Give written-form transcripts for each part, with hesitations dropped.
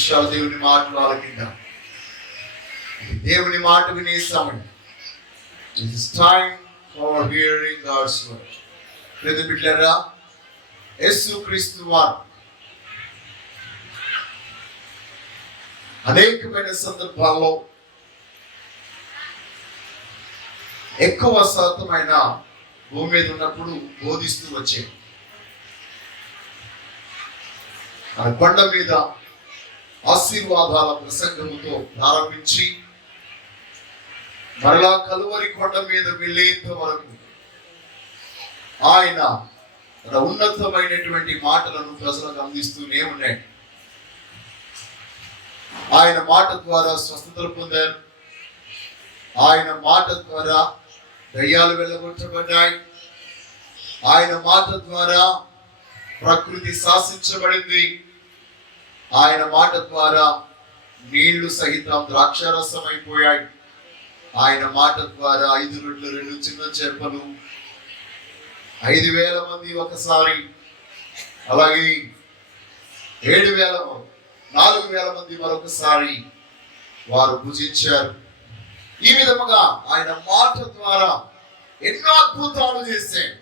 నిమిషాలు దేవుని మాటలు ఆలకిద్దాం. దేవుని మాట వినే సమయం. It is time for hearing God's word. ప్రియమైన బిడ్డలారా, యేసుక్రీస్తు వారు అనేకమైన సందర్భాల్లో ఎక్కువ శాతమైన భూమి మీద ఉన్నప్పుడు బోధిస్తూ వచ్చాడు. ఆ కొండ మీద ఆశీర్వాదాల ప్రసంగముతో ప్రారంభించి మరలా కలువరి కొండ మీద వెళ్ళేంత వరకు ఆయన తన ఉన్నతమైనటువంటి మాటలను ప్రజలకు అందిస్తూనే ఉన్నాడు. ఆయన మాట ద్వారా స్వస్థతలు పొందారు. ఆయన మాట ద్వారా దయ్యాలు వెళ్ళగొట్టబడ్డాయి. ఆయన మాట ద్వారా ప్రకృతి శాసించబడింది. ఆయన మాట ద్వారా నీళ్లు సహితం ద్రాక్షారసం అయిపోయాయి. ఆయన మాట ద్వారా 5 రొట్టెలు 2 చిన్న చేపలు 5,000 మంది ఒకసారి, అలాగే 4,000 మంది మరొకసారి వారు భుజించారు. ఈ విధముగా ఆయన మాట ద్వారా ఎన్నో అద్భుతాలు చేశాడు.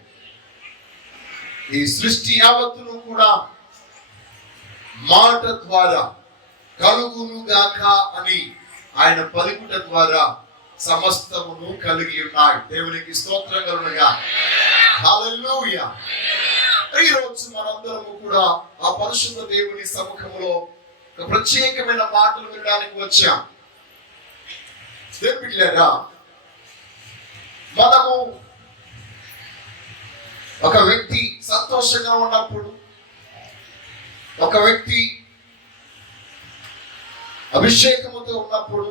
ఈ సృష్టి యావత్తును కూడా మాట ద్వారా కలుగును గాక అని ఆయన పలుకుట ద్వారా సమస్తమును కలిగి ఉన్నాయి. దేవునికి స్తోత్రం కలుగునుగా. హల్లెలూయా. ఈ రోజు మనందరము కూడా ఆ పరిశుద్ధ దేవుని సముఖంలో ఒక ప్రత్యేకమైన మాటలు వినడానికి వచ్చాం. దేవునిలారా, మనము ఒక వ్యక్తి సంతోషంగా ఉన్నప్పుడు, ఒక వ్యక్తి అభిషేకముతో ఉన్నప్పుడు,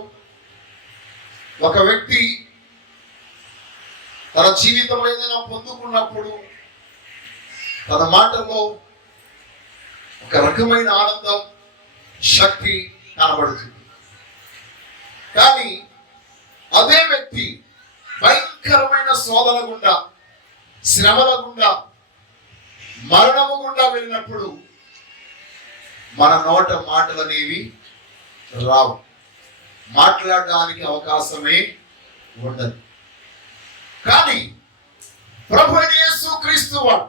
ఒక వ్యక్తి తన జీవితంలో ఏదైనా పొందుకున్నప్పుడు తన మాటల్లో ఒక రకమైన ఆనందం, శక్తి కనబడుతుంది. కానీ అదే వ్యక్తి భయంకరమైన శోధన గుండా, శ్రమల గుండా, మరణము గుండా వెళ్ళినప్పుడు మన నోట మాటలు అనేవి రావు. మాట్లాడడానికి అవకాశమే ఉండదు. కానీ ప్రభువైన యేసుక్రీస్తు వారు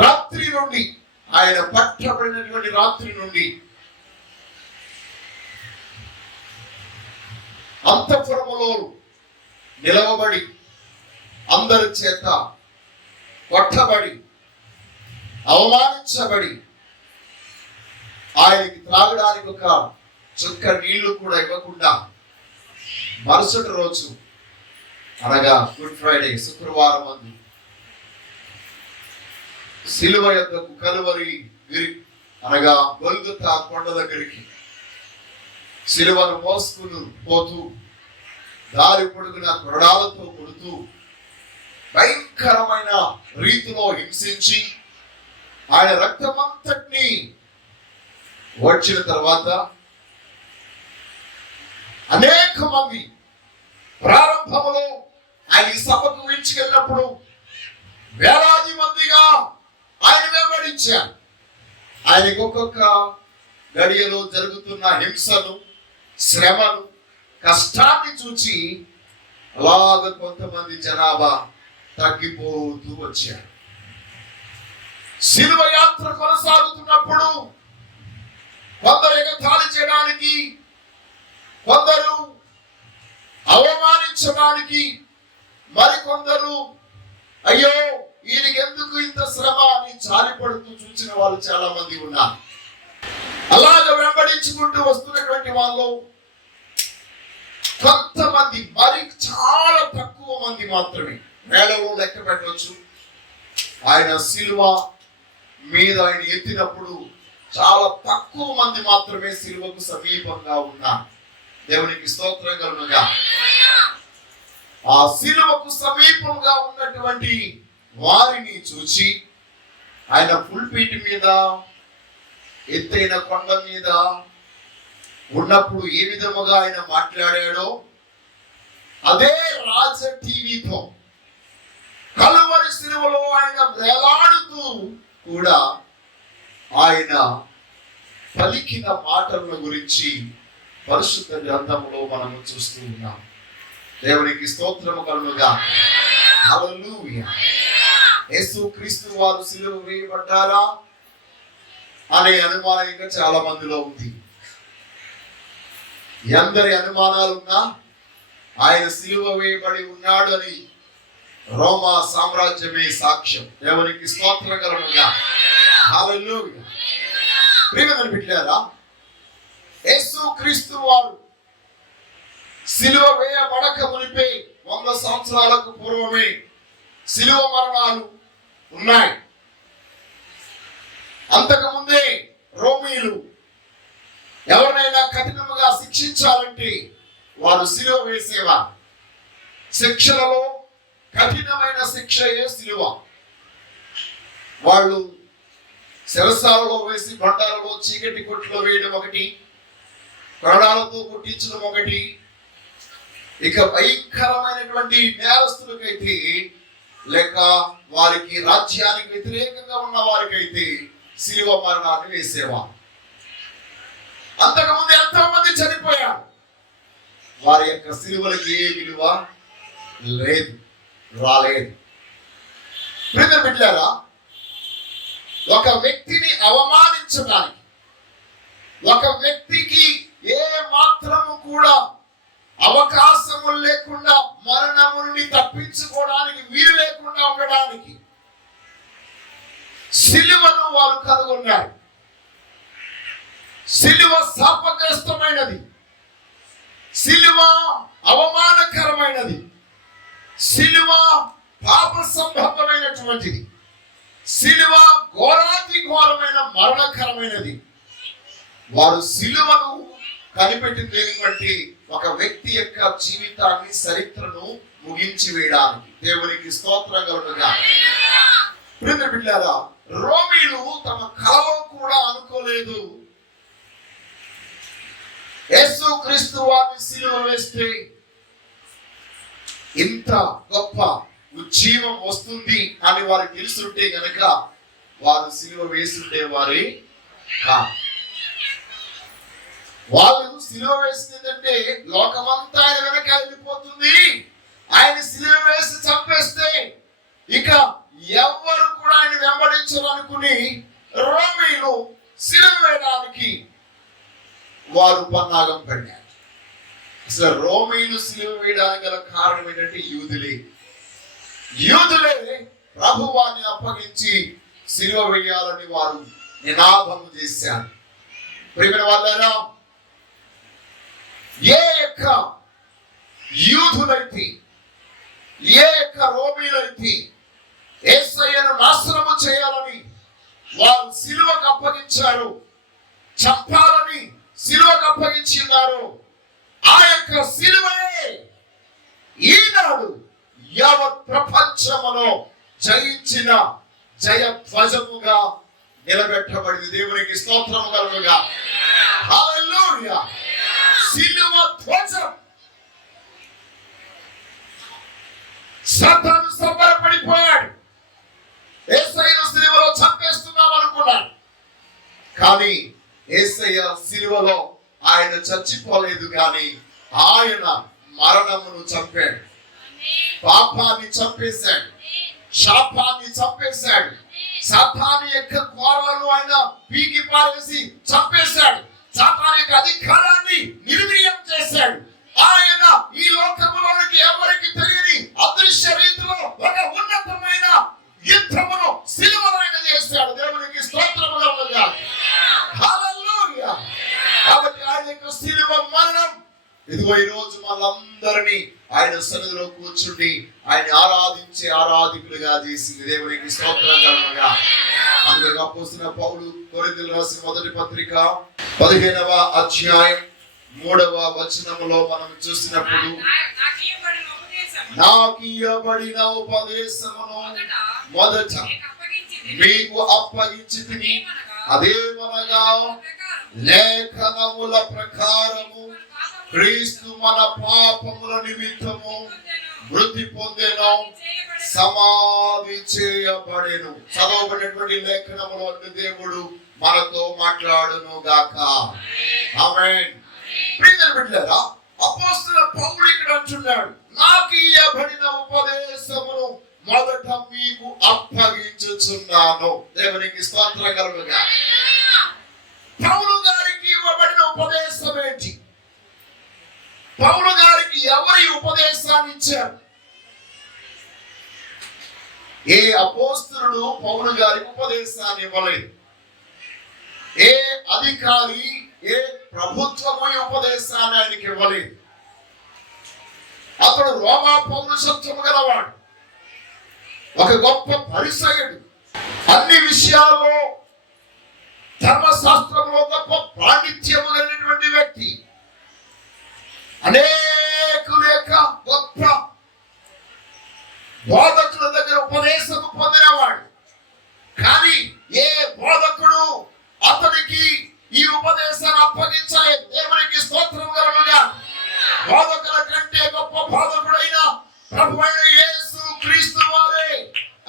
రాత్రి నుండి, ఆయన పట్టబడినటువంటి రాత్రి నుండి అంతఃపురములో నిలవబడి అందరి చేత కొట్టబడి అవమానించబడి ఆయనకి త్రాగడానికి ఒక చుక్క నీళ్లు కూడా ఇవ్వకుండా మరుసటి రోజు అనగా గుడ్ ఫ్రైడే శుక్రవారం అందు సిలువ యొద్దకు కలువరి గిరి అనగా గొల్గొతా కొండ దగ్గరికి సిలువను మోసుకుని పోతూ దారి పొడుగున కొరడాలతో కొడుతూ భయంకరమైన రీతిలో హింసించి ఆయన రక్తమంతటిని వచ్చిన తర్వాత అనేక మంది ప్రారంభంలో ఆయన సభకు విడిచికెళ్ళినప్పుడు వేలాది మందిగా ఆయన వెంబడించారు. ఆయనకు ఒక్కొక్క గడియలో జరుగుతున్న హింసను, శ్రమను, కష్టాన్ని చూచి అలాగ కొంతమంది జనాభా తగ్గిపోతూ వచ్చారు. శిలువ యాత్ర కొనసాగుతున్నప్పుడు కొందరు ఎగతాళి చేయడానికి, కొందరు అవమానించడానికి, మరికొందరు అయ్యో ఈయనకి ఎందుకు ఇంత శ్రమ అని జాలిపడుతూ చూసిన వాళ్ళు చాలా మంది ఉన్నారు. అలాగ వెంబడించుకుంటూ వస్తున్నటువంటి వాళ్ళు కొంతమంది, మరి చాలా తక్కువ మంది మాత్రమే, వేలలో లెక్క పెట్టవచ్చు. ఆయన సిలువ మీద ఆయన ఎత్తినప్పుడు చాలా తక్కువ మంది మాత్రమే సిలువకు సమీపంగా ఉన్నారు. దేవునికి స్తోత్రం కలుగునుగా. ఆ సిలువకు సమీపంగా ఉన్నటువంటి వారిని చూచి ఆయన పుల్పీటి మీద, ఎత్తైన కొండ మీద ఉన్నప్పుడు ఏ విధముగా ఆయన మాట్లాడాడో అదే రాజ టీవీతో కలువరి సిలువలో ఆయన వేలాడుతూ కూడా ఆయన పలికిన మాటల గురించి పరిశుద్ధ గ్రంథంలో మనము చూస్తూ ఉన్నాం. దేవునికి స్తోత్రము కలుగుగా. హల్లెలూయా. యేసుక్రీస్తు వారు సిలువ వేయబడ్డారా అనే అనుమానం ఇంకా చాలా మందిలో ఉంది. ఎందరి అనుమానాలున్నా ఆయన సిలువ వేయబడి ఉన్నాడు అని రోమా సామ్రాజ్యమే సాక్ష్యం. దేవునికి స్తోత్రం కలుగుగా. హల్లెలూయా. ప్రియమైన బిడ్డలారా, యేసుక్రీస్తు వారు సిలువ వేయబడక మునిపే 100 సంవత్సరాలకు పూర్వమే సిలువ మరణాలు ఉన్నాయి. అంతకుముందే రోమీయులు ఎవరినైనా కఠినముగా శిక్షించాలంటే వారు సిలువ వేసేవారు. శిక్షలలో కఠినమైన శిక్షయే సిలువ. వాళ్ళు శిరసాలలో వేసి బండాలలో చీకటి కొట్టులో వేయడం ఒకటి, ప్రాణాలతో కొట్టించడం ఒకటి. ఇక భయంకరమైనటువంటి నేరస్తులకైతే లేక వారికి రాజ్యానికి వ్యతిరేకంగా ఉన్న వారికైతే సిలువ మరణాన్ని వేసేవారు. అంతకుముందు ఎంతో మంది చనిపోయారు. వారి యొక్క సిలువలకి ఏ విలువ లేదు, రాలేదు. ప్రియమైన బిడ్డలారా, ఒక వ్యక్తిని అవమానించడానికి, ఒక వ్యక్తికి ఏ మాత్రము కూడా అవకాశము లేకుండా, మరణము నుండి తప్పించుకోవడానికి వీలు లేకుండా ఉండడానికి సిలువను వారు కనుగొన్నారు. సిలువ శాపగ్రస్తమైనది, సిలువ అవమానకరమైనది, సిలువ పాప సంబంధమైనటువంటిది, సిలువ ఘోరాతి ఘోరమైన మరణకరమైనది. వారు సిలువను కనిపెట్టిన దేని బట్టి ఒక వ్యక్తి యొక్క జీవితాన్ని, చరిత్రను ముగించి వేయడానికి. దేవునికి స్తోత్రం కలుగుగా. ప్రియమైన బిడ్డలారా, రోమీయులు తమ కలలో కూడా అనుకోలేదు యేసుక్రీస్తు వారిని సిలువ వేస్తే ఇంత గొప్ప ఉజ్జీవం వస్తుంది అని వారికి తెలుసుంటే గనక వారు సిలువ వేస్తుంటే వారి వాళ్ళు సిలువ వేసిందంటే లోకమంతా ఆయన వెనక వెళ్ళిపోతుంది, ఆయన సిలువ వేసి చంపేస్తే ఇక ఎవ్వరు కూడా ఆయన వెంబడించరు అనుకుని రోమీయులు సిలువ వేయడానికి వారు పన్నాగం పడ్డారు. అసలు రోమీయులు సిలువ వేయడానికి గల కారణం ఏంటంటే యూదులే ప్రభువాన్ని అప్పగించి సిలువ వేయాలని వారు నినాదము చేశారు. ప్రియమైన వాళ్ళారా, ఏ యొక్క యూదులైతే, ఏ యొక్క రోమీయులైతే యేసయ్యను నాశనము చేయాలని వారు సిలువకు అప్పగించారు, చంపాలని సిలువకు అప్పగించినారు, ఆ యొక్క సిలువే ఈనాడు యావత్ ప్రపంచములో జయించిన జయధ్వజముగా నిలబెట్టబడింది. దేవునికి స్తోత్రము కలుగుగా. హల్లెలూయా. సిలువ ధ్వజం. సాతాను సంబరపడిపోయాడు, యేసయ్యను సిలువలో చంపేస్తున్నాం అనుకున్నాడు. కానీ యేసయ్య సిలువలో ఆయన చచ్చిపోలేదు, కానీ ఆయన మరణమును చంపాడు, పాపాన్ని చంపేశాడు, శాపాన్ని చంపేశాడు, సాతాను యొక్క కోరలను ఆయన పీకి పారేసి చంపేశాడు, సాతాను యొక్క అధికారాన్ని నిర్వీర్యం చేశాడు. ఆయన ఈ లోకములోనికి ఎవరికి తెలియని అదృశ్య రీతిలో ఒక ఉన్నతమైన యుద్ధమును సిలువలో ఆయన చేశాడు. దేవునికి స్తోత్రము కలుగుగా. హల్లెలూయా. కాబట్టి ఆయన యొక్క సిలువ మరణం ఇదిగో ఈ రోజు మనందరినీ ఆయన సన్నిధిలో కూర్చుండి ఆయన ఆరాధించే ఆరాధికులుగా చేసింది. దేవునికి స్తోత్రం కలుగుగా. అందులో అపోస్తలుడైన పౌలు కొరింథీయులకు రాసిన మొదటి పత్రిక 15వ అధ్యాయం 3వ వచనములో మనం చూసినప్పుడు, నాకు ఇయ్యబడిన ఉపదేశమును మొదట మీకు అప్పగించితిని, అదేమనగా లేఖనముల ప్రకారము క్రీస్తు మన పాపముల నిమిత్తము మృతి పొందెను, సమాధి చేయబడెను. చదవబడినటువంటి లేఖనములో దేవుడు మనతో మాట్లాడును గాక. ఆమేన్. ప్రియమైన బిడ్డలారా, అపోస్తలుడైన పౌలు ఇక్కడ అంటున్నాడు, నాకు ఇవ్వబడిన ఉపదేశమును మొదట మీకు అప్పగించుచున్నాను. దేవునికి స్తోత్రం కలుగును గాక. పౌలు గారికి ఇవ్వబడిన ఉపదేశం ఏంటి? పౌలు గారికి ఎవరి ఉపదేశాన్ని ఇచ్చారు? ఏ అపోస్తలుడు పౌలు గారికి ఉపదేశాన్ని ఇవ్వలేదు. ఏ అధికారి, ఏ ప్రభుత్వము ఉపదేశాన్ని ఆయనకి ఇవ్వలేదు. అతడు రోమా పౌరుషత్వము గలవాడు, ఒక గొప్ప పరిసయుడు, అన్ని విషయాల్లో ధర్మశాస్త్రంలో గొప్ప పాండిత్యము కలిగినటువంటి వ్యక్తి, అనేకుల యొక్క గొప్ప బోధకుల దగ్గర ఉపదేశము పొందినవాడు. కానీ ఏ బోధకుడు అతనికి ఈ ఉపదేశాన్ని అప్పగించలేదు. దేవునికి స్తోత్రం కలుగుగా. బోధకుల కంటే గొప్ప బోధకుడైన ప్రభువైన యేసు క్రీస్తు వారే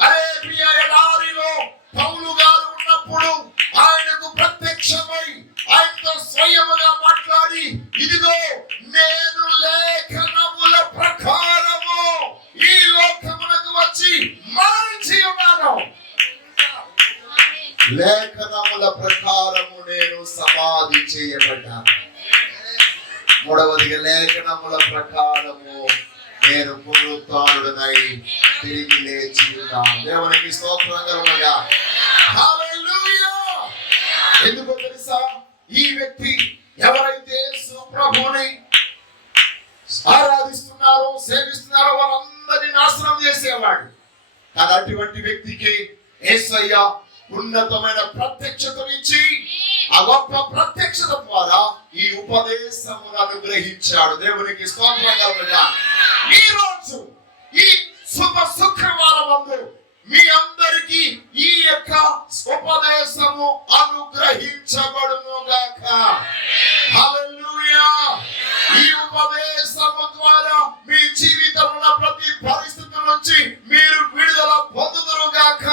అరేబియా ఎడారిలో పౌలు గారు ఉన్నప్పుడు ఆయనకు ప్రత్యక్షమై ఆయనతో స్వయముగా మాట్లాడి, ఇదిగో నేను లేఖనముల ప్రకారము ఈ లోకమునకు వచ్చి మరణించి ఉన్నాను. లేఖనముల ప్రకారము నేను సమాధి చేయబడ్డాను. మూడవదిగా లేఖనముల ప్రకారము నేను పునరుత్థానుడనై తిరిగి లేచి ఉన్నాను. దేవునికి స్తోత్రం కలుగుగా. హల్లెలూయా. ఎందుకో తెలుసా? ఈ వ్యక్తి ఎవరైతే ప్రభువుని ఆరాధిస్తున్నారో, సేవిస్తున్నారో వారందరినీ నాశనం చేసేవాడు. కానీ అటువంటి వ్యక్తికి యేసయ్య ఉన్నతమైన ప్రత్యక్షతనిచ్చి ఆ గొప్ప ప్రత్యక్షత ద్వారా ఈ ఉపదేశమును అనుగ్రహించాడు. దేవునికి స్తోత్రం కలుగుగా. ఈ రోజు ఈ శుభ శుక్రవారం నందు మీ అందరికీ ఈ యొక్క ఉపదేశము అనుగ్రహించబడును గాక. హల్లెలూయా. ఈ ఉపదేశము ద్వారా మీ జీవితంలో ప్రతి పరిస్థితి నుంచి మీరు విడుదల పొందుదురు గాక.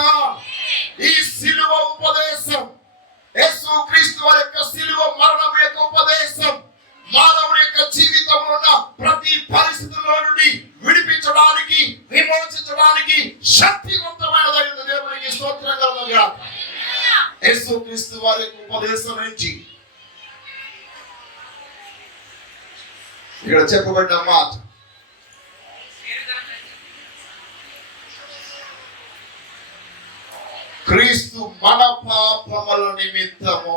ఈ సిలువ ఉపదేశం, యేసు క్రీస్తు వారి యొక్క సిలువ మరణం యొక్క ఉపదేశం మానవుని యొక్క జీవితంలో ఉన్న ప్రతి పరిస్థితుల్లో నుండి విడిపించడానికి, విమోచించడానికి శక్తివంతమైనదైన దేవునికి స్తోత్రం కలుగుగా. యేసు క్రీస్తు వారి యొక్క ఉపదేశం నుంచి ఇక్కడ చెప్పబడిన మాట, క్రీస్తు మన పాపముల నిమిత్తము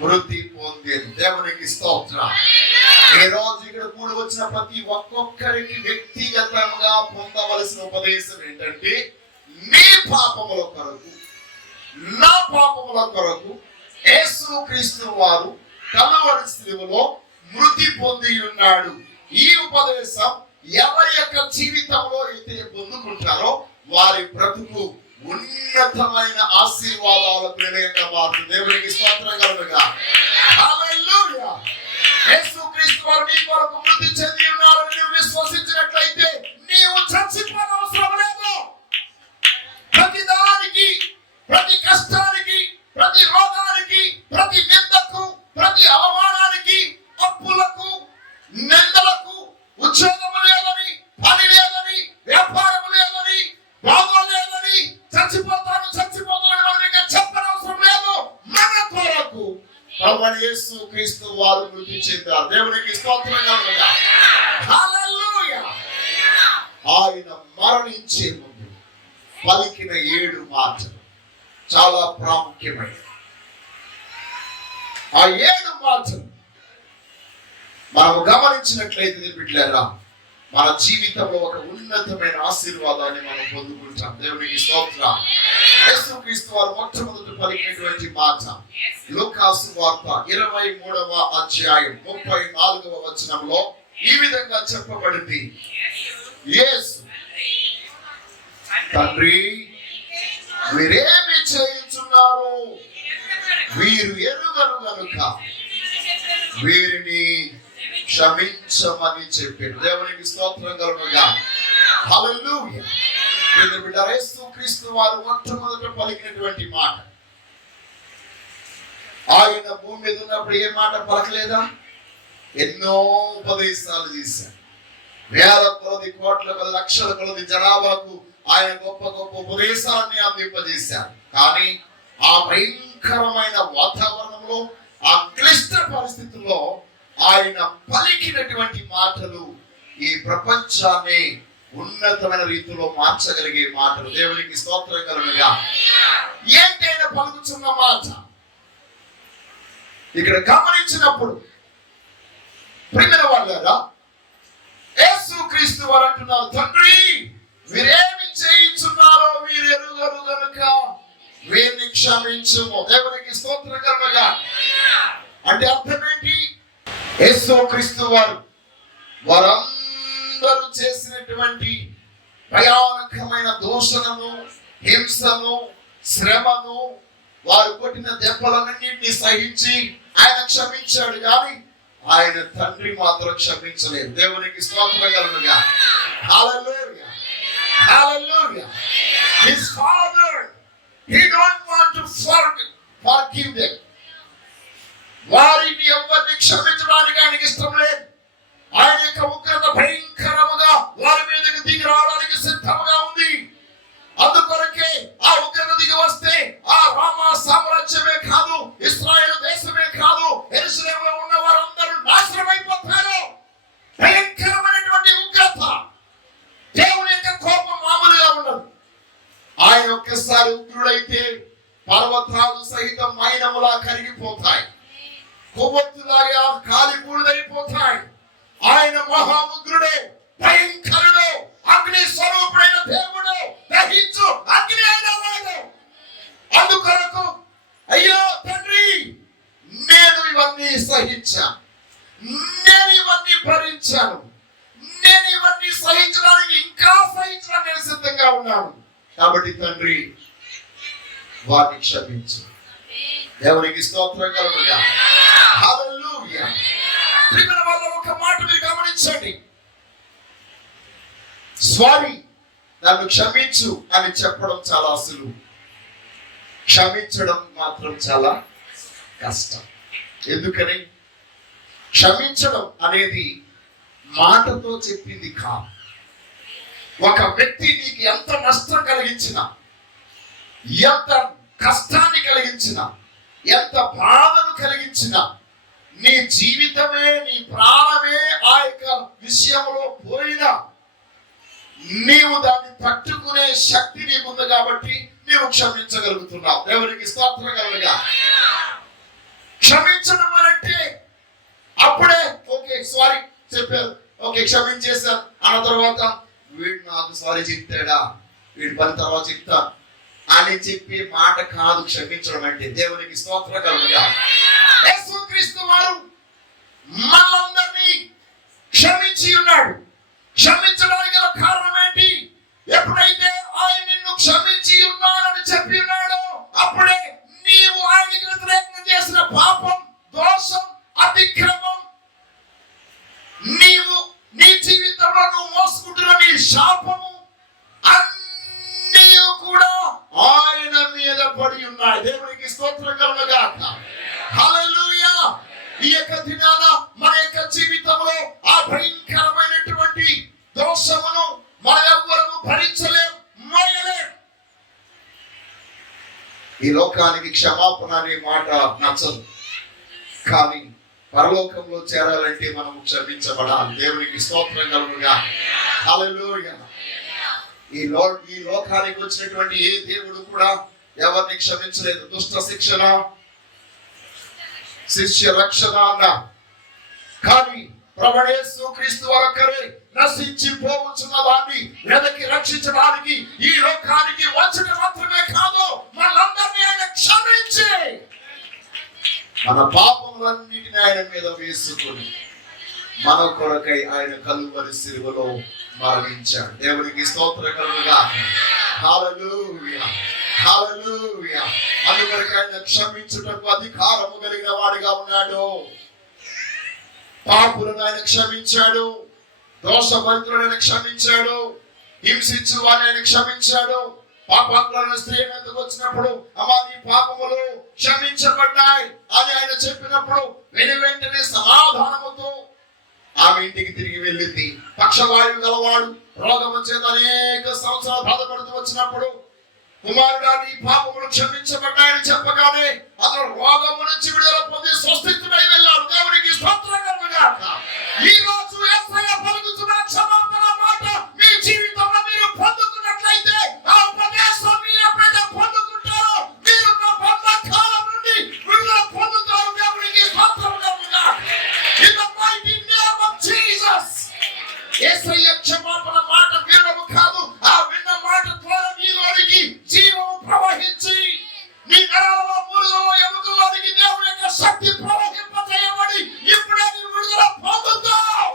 మృతి పొందేది. దేవునికి స్తోత్రం. ఈ రోజు ఇక్కడ కూడి వచ్చిన ప్రతి ఒక్కొక్కరికి వ్యక్తిగతంగా పొందవలసిన ఉపదేశం ఏంటంటే, నీ పాపముల కొరకు, నా పాపముల కొరకు యేసు క్రీస్తు వారు కలువరి శిలువలో మృతి పొంది ఉన్నాడు. ఈ ఉపదేశం ఎవరి యొక్క జీవితంలో అయితే పొందుకుంటారో వారి బ్రతుకు ఉన్నతమైన ఆశీర్వాదాలకు నిలయంగా మారుతుంది. దేవునికి స్తోత్రం కలుగుగా. హల్లెలూయా. యేసుక్రీస్తు వారు నీ కొరకు మృతి చెంది ఉన్నారని నీవు విశ్వసించినట్లయితే నీవు చచ్చిపోనవసరం లేదు. ప్రతి దానికి, ప్రతి కష్టానికి, ప్రతి రోగానికి, ప్రతి నిందకు, ప్రతి అవమానానికి, అప్పులకు, నిందలకు, ఉద్యోగము లేదని, పని లేదని, వ్యాపారం లేదని, బాగోలేదని, చచ్చిపోతాను చెప్పనవసరం లేదు. మన కొరకు ప్రభువైన యేసు క్రీస్తు వారు మృతి చెందారు. దేవునికి స్తోత్రం కలుగుగా. హల్లెలూయా. ఆయన మరణించే ముందు పలికిన 7 మాటలు చాలా ప్రాముఖ్యమైనవి. ఆ 7 మాటలు మనం గమనించినట్లయితే బిడ్డలారా, మన జీవితంలో ఒక ఉన్నతమైన ఆశీర్వాదాన్ని మనం పొందుకుంటాం. దేవునికి స్తోత్రం. యేసుక్రీస్తు వారు మొట్టమొదటి పలికినటువంటి మాట లూకాసు వార్త 23వ అధ్యాయం 34వ వచనంలో ఈ విధంగా చెప్పబడింది. యేసు, తండ్రి, వీరేమి చేయుచున్నారు వీరు ఎరుగరు గనుక వీరిని క్షమించమని చెప్పారు. దేవునికి స్తోత్రం కలుగుగా. హల్లెలూయా. యేసుక్రీస్తు వారు మొట్టమొదట పలికినటువంటి మాట, ఆయన భూమి మీద ఉన్నప్పుడు ఏ మాట పలకలేదా? ఎన్నో ఉపదేశాలు చేశారు. వేల కొలది, కోట్ల కొలది, లక్షల కొలది జనాభాకు ఆయన గొప్ప గొప్ప ఉపదేశాన్ని అందింపజేశారు. కానీ ఆ భయంకరమైన వాతావరణంలో, ఆ క్లిష్ట పరిస్థితుల్లో ఆయన పలికినటువంటి మాటలు ఈ ప్రపంచాన్ని ఉన్నతమైన రీతిలో మార్చగలిగే మాటలు. దేవునికి స్తోత్రం కలుగుగా. ఏంటైనా పలుకుతున్న మాట ఇక్కడ గమనించినప్పుడు ప్రియమైన వాళ్ళారా, యేసుక్రీస్తు వారు అంటున్నారు, తండ్రి వీరేమి చేయించున్నారో వీరు ఎరుగరు గనుక వీరిని క్షమించుము. దేవునికి స్తోత్రం కలుగుగా. అంటే అర్థం ఏంటి? యేసుక్రీస్తు వారందరూ చేసినటువంటి భయానకమైన దోషణను, హింసను, శ్రమను, వారు కొట్టిన దెబ్బలన్నింటినీ సహించి ఆయన క్షమించాడు. కానీ ఆయన తండ్రి మాత్రం క్షమించలేదు. దేవునికి స్తోత్రం కలుగుగా. హల్లెలూయా, హల్లెలూయా. His father, he don't want to forgive them. వారిని ఎవరిని క్షమించడానికి ఆయనకి ఇష్టం లేదు. ఆయన యొక్క ఉగ్రత భయంకరముగా వారి మీదకి దిగి రావడానికి సిద్ధంగా ఉంది. అందుకొరకే ఆ ఉగ్రత దిగి వస్తే ఆ రోమా సామ్రాజ్యమే కాదు, ఇశ్రాయేలు దేశమే కాదు, యెరూషలేములో ఉన్న వారందరూ నాశనం అయిపోతారు. భయంకరమైనటువంటి ఉగ్రత, దేవుని యొక్క కోపం మామూలుగా ఉండదు. ఆయన ఒక్కసారి ఉగ్రుడైతే పర్వతాలు సహితం మైనములా కరిగిపోతాయి, కొవ్వొత్తులాగా కాలి బూడిదైపోతాయి. ఆయన మహా ఉగ్రుడే, భయంకరుడు, అగ్ని స్వరూపుడైన దేవుడు, దహించు అగ్ని అయిన వాడు. అందుకొరకు అయ్యో తండ్రి, నేను ఇవన్నీ సహించాను, నేను ఇవన్నీ భరించాను, నేను ఇవన్నీ సహించడానికి ఇంకా సహించడానికి నేను సిద్ధంగా ఉన్నాను. కాబట్టి తండ్రి వారిని క్షమించు. దేవునికి స్తోత్రం కలుగుగా. హల్లెలూయా. ప్రియమైన వాళ్ళ ఒక మాట మీరు గమనించండి. సారీ, నన్ను క్షమించు అని చెప్పడం చాలా సులువు, క్షమించడం మాత్రం చాలా కష్టం. ఎందుకని? క్షమించడం అనేది మాటతో చెప్పింది కాదు. ఒక వ్యక్తి నీకు ఎంత నష్టం కలిగించినా, ఎంత కష్టాన్ని కలిగించినా, ఎంత బాధను కలిగించినా, నీ జీవితమే, నీ ప్రాణమే ఆ యొక్క విషయంలో పోయినా నీవు దాన్ని తట్టుకునే శక్తి నీకుంది కాబట్టి నీవు క్షమించగలుగుతున్నావు. దేవునికి స్తోత్రం కలుగుగా. క్షమించడం అంటే అప్పుడే ఓకే సారీ చెప్పారు, ఓకే క్షమించేశారు అన్న తర్వాత వీడు నాకు సారీ చెప్తాడా, వీడి పని తర్వాత చెప్తా అని చెప్పి మాట కాదు క్షమించడం అంటే. దేవునికి స్తోత్రం కలుగుగా. యేసుక్రీస్తు వారు మనందరినీ క్షమించి ఉన్నాడు. క్షమించడానికి గల కారణం ఏంటి? ఎప్పుడైతే ఆయన నిన్ను క్షమించి ఉన్నాడని చెప్పి ఉన్నాడో అప్పుడే నీవు ఆయనకి వ్యతిరేకంగా చేసిన పాపం, దోషం, అతిక్రమం, నీవు నీ జీవితంలో నువ్వు మోసుకుంటున్న నీ శాపము అన్నీ కూడా ఆయన మీద పడి ఉన్నాయి. దేవునికి స్తోత్రం కలుగుగాక. హల్లెలూయా. ఈ యొక్క దినాన మన యొక్క జీవితంలో ఆ భయంకరమైనటువంటి దోషమును మనం ఎవ్వరము భరించలేం, మోయలేం. ఈ లోకానికి క్షమాపణ అనే మాట నచ్చదు, కానీ పరలోకంలో చేరాలంటే మనం క్షమించబడాలి. దేవునికి స్తోత్రం కలుగుగా. హల్లెలూయా. ఈ లోకానికి వచ్చినటువంటి ఏ దేవుడు కూడా ఎవరిని క్షమించలేదు. దుష్ట శిక్షణ, శిష్య రక్షణ అన్న, కానీ ప్రభువు యేసుక్రీస్తు వారొక్కరే నశించి పోవచ్చున్న వారిని వెదకి రక్షించడానికి ఈ లోకానికి వచ్చిన మాత్రమే కాదు, మనందరినీ ఆయన క్షమించి మన పాపములన్నిటిని ఆయన మీద వేసుకొని మన కొరకై ఆయన కలువరి సిలువలో మరణించాడు. దేవునికి స్తోత్రం కలుగుగా. హల్లెలూయా, హల్లెలూయా. అందుకొరకు ఆయన క్షమించుటకు అధికారము కలిగిన వాడిగా ఉన్నాడు. పాపులను ఆయన క్షమించాడు, దోషభరితులను క్షమించాడు, హింసించు వారిని ఆయన క్షమించాడు. పాపాత్మలను స్త్రీ మీదకు వచ్చినప్పుడు అమ్మా నీ పాపములు క్షమించబడ్డాయి అని ఆయన చెప్పినప్పుడు వెంటనే సమాధానముతో ఆమె ఇంటికి తిరిగి వెళ్ళింది. పక్షవాయువు గలవాడు రోగము చేత అనేక సంవత్సరాలు బాధపడుతూ వచ్చినప్పుడు కుమారుడా నీ పాపములు క్షమించబడ్డాయని చెప్పగానే అతను రోగము నుంచి విడుదల పొంది స్వస్థితుడై వెళ్ళాడు. దేవునికి స్తోత్రం కలుగుగాక. ఈ రోజు యేసయ్య పలుకుతున్న క్షమాపణ మాట మీ జీవితంలో మీరు పొందుకున్నట్లయితే ఆ ఉపదేశం మీరు ఎప్పుడైతే పొందుకుంటారో మీరు బంధకాలం నుండి విడుదల పొందుతారు. దేవునికి స్తోత్రం కలుగుగాక. In the mighty name of Jesus. యేసయ్య క్షమాపణ మాట వినడము కాదు, ఆ విన్న మాట ద్వారా నీలోనికి జీవము ప్రవహించి నీ నరాలలో మూలుగలో ఎముకల్లోనికి దేవుని యొక్క శక్తి ప్రవహింపజేయబడి ఇప్పుడే నీ విడుదల పొందుతావు.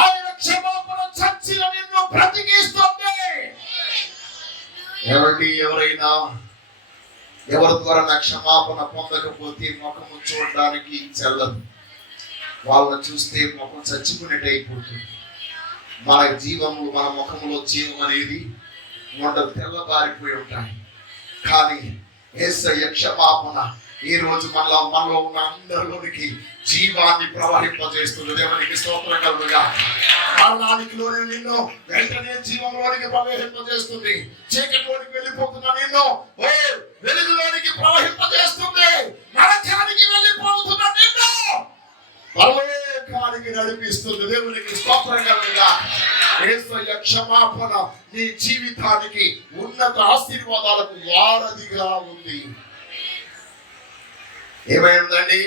ఆయన క్షమాపణ చర్చిలో నిన్ను బ్రతికిస్తుంది. ఎవరైనా ఎవరి ద్వారా నా క్షమాపణ పొందకపోతే ముఖము చూడడానికి చెల్లదు. వాళ్ళని చూస్తే ముఖం చచ్చిపోయినట్టు అయిపోతుంది. మన జీవము మన ముఖంలో జీవం అనేది ఉండదు, తెల్లబారిపోయి ఉంటాయి. కానీ యేసయ్య క్షమాపణ ఈ రోజు మనలో ఉన్న అందరిలోనికి జీవాన్ని ప్రవహింపజేస్తుంది. దేవునికి స్తోత్రం కలుగుగా. మరణానికి లోని నిన్ను వెంటనే జీవంలోనికి ప్రవేశింపజేస్తుంది. చీకటిలోనికి వెళ్ళిపోతున్న నిన్ను వెలుగులోనికి ప్రవహింపజేస్తుంది. నరకానికి వెళ్ళిపోతున్న నిన్ను పరలోకానికి నడిపిస్తుంది. దేవునికి స్తోత్రం కలుగుగా. యేసయ్య క్షమాపణ నీ జీవితానికి ఉన్నత ఆశీర్వాదాలకు వారధిగా ఉంది. ఏమైందండి?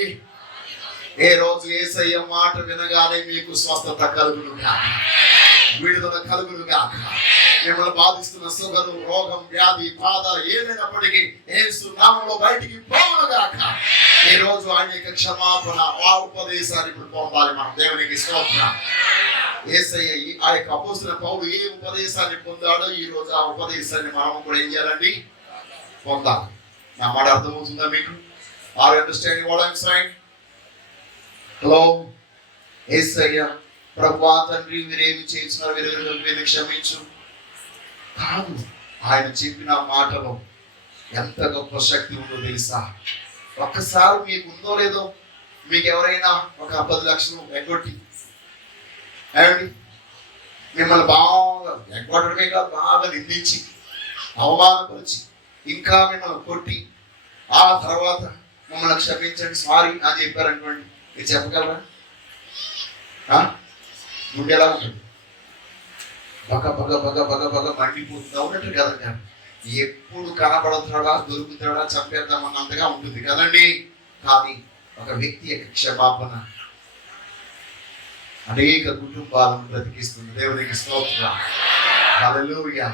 ఏ రోజు యేసయ్య మాట వినగానే మీకు స్వస్థత కలుగునుగా, విడుదల కలుగునుగా. మిమ్మల్ని బాధిస్తున్న సుగరు రోగం వ్యాధి బాధ ఏదైనప్పటికీ యేసు నామములో బయటికి పోవునుగాక. ఈ రోజు ఆయన యొక్క క్షమాపణ ఆ ఉపదేశాన్ని ఇప్పుడు పొందాలి మనం. దేవునికి స్తోత్రం. యేసయ్య ఆ యొక్క అపోస్తలుడైన పౌలు ఏ ఉపదేశాన్ని పొందాడో ఈ రోజు ఆ ఉపదేశాన్ని మనం కూడా ఏం చేయాలండి? పొందాలి. నా మాట అర్థమవుతుందా మీకు? Are you understanding what I'm saying? Hello? యేసయ్య ప్రభువా తండ్రి వీరేమి చేస్తున్నారు, వీరు క్షమించు కాదు. ఆయన చెప్పిన మాటలో ఎంత గొప్ప శక్తి ఉందో తెలుసా? ఒక్కసారి మీకు ఉందో లేదో, మీకు ఎవరైనా ఒక 10 లక్షలు ఎగ్గొట్టి ఏమండి మిమ్మల్ని బాగా ఎగ్గొట్టడమే కాదు బాగా నిందించి అవమానపరిచి ఇంకా మిమ్మల్ని కొట్టి ఆ తర్వాత మమ్మల్ని క్షమించండి సారీ అని చెప్పారనుకోండి, మీరు చెప్పగలరా? గుండె ఎలా ఉంటుంది? బగ బగ బగ బగ బగ మండిపోతుంది. అవునట్టు కదండి. ఎప్పుడు కనబడుతాడా దొరుకుతాడా చంపేద్దామన్నంతగా ఉంటుంది కదండి. కానీ ఒక వ్యక్తి యొక్క క్షమాపణ అనేక కుటుంబాలను బ్రతికిస్తుంది. దేవునికి స్తోత్రం. హల్లెలూయా.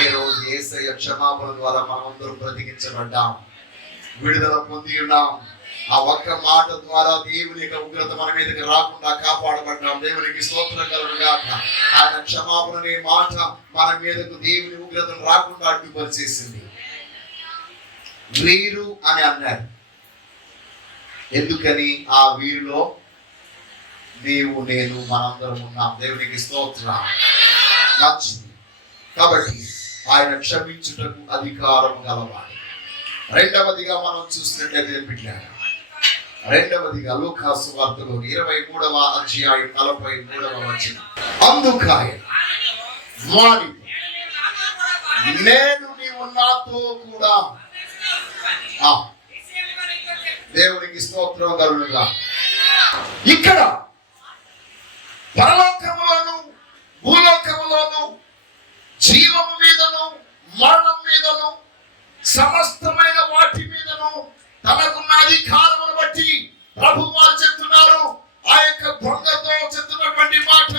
ఈ రోజు యేసయ్య క్షమాపణ ద్వారా మనమందరం బ్రతికించబడ్డాం, విడుదల పొంది ఉన్నాం. ఆ ఒక్క మాట ద్వారా దేవుని యొక్క ఉగ్రత మన మీదకి రాకుండా కాపాడబడ్డాం. దేవునికి స్తోత్రం కలుగుగాక. ఆయన క్షమాపణ అనే మాట మన మీదకు దేవుని ఉగ్రతను రాకుండా అడ్డుపరిచేసింది. వీరు అని అన్నారు. ఎందుకని? ఆ వీరిలో నీవు నేను మనందరం ఉన్నాం. దేవునికి స్తోత్రం. మంచిది. కాబట్టి ఆయన క్షమించుటకు అధికారం గలవాడు. రెండవదిగా మనం చూసినట్లయితే పిల్లారా, రెండవదిగా లూకా సువార్తలో 23వ అధ్యాయం 43వ వచనం. అందుకాయన వానితో నేను నీవు నాతో కూడా. దేవునికి స్తోత్రం కలుగుగా. ఇక్కడ పరలోకములోను భూలోకములోను జీవము మీదను మరణం మీదను సమస్తమైన వాటి మీదను తనకున్న అధికారమును బట్టి ప్రభువు వారు చెప్తున్నారు. ఆ యొక్క దొంగతో చెప్తున్నటువంటి మాట,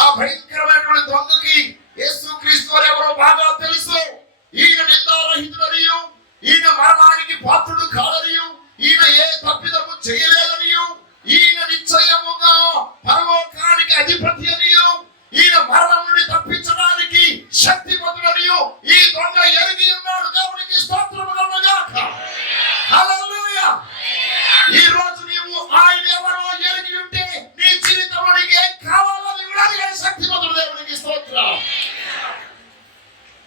ఆ భయంకరమైనటువంటి దొంగకి యేసుక్రీస్తు వారు ఎవరో బాగా తెలుసు. ఈయన నిందారహితుడనియు, ఈయన మరణానికి పాత్రుడు కాదనియు, ఈయన ఏ తప్పిదము చేయలేదనియు, ఈయన నిశ్చయముగా పరలోకానికి అధిపతి అనియు, ఈయన మరణం నుండి తప్పించడానికి శక్తిమంతుడనియు ఈ దొంగ ఎరిగి ఉన్నాడు. దేవునికి స్తోత్రము కలుగుగాక. హల్లెలూయా. ఈ రోజు నీవు ఆయన ఎవరో ఎరిగి ఉంటే నీ జీవితంలో నీకు ఏం కావాలని అడిగే శక్తిమంతుడు. దేవునికి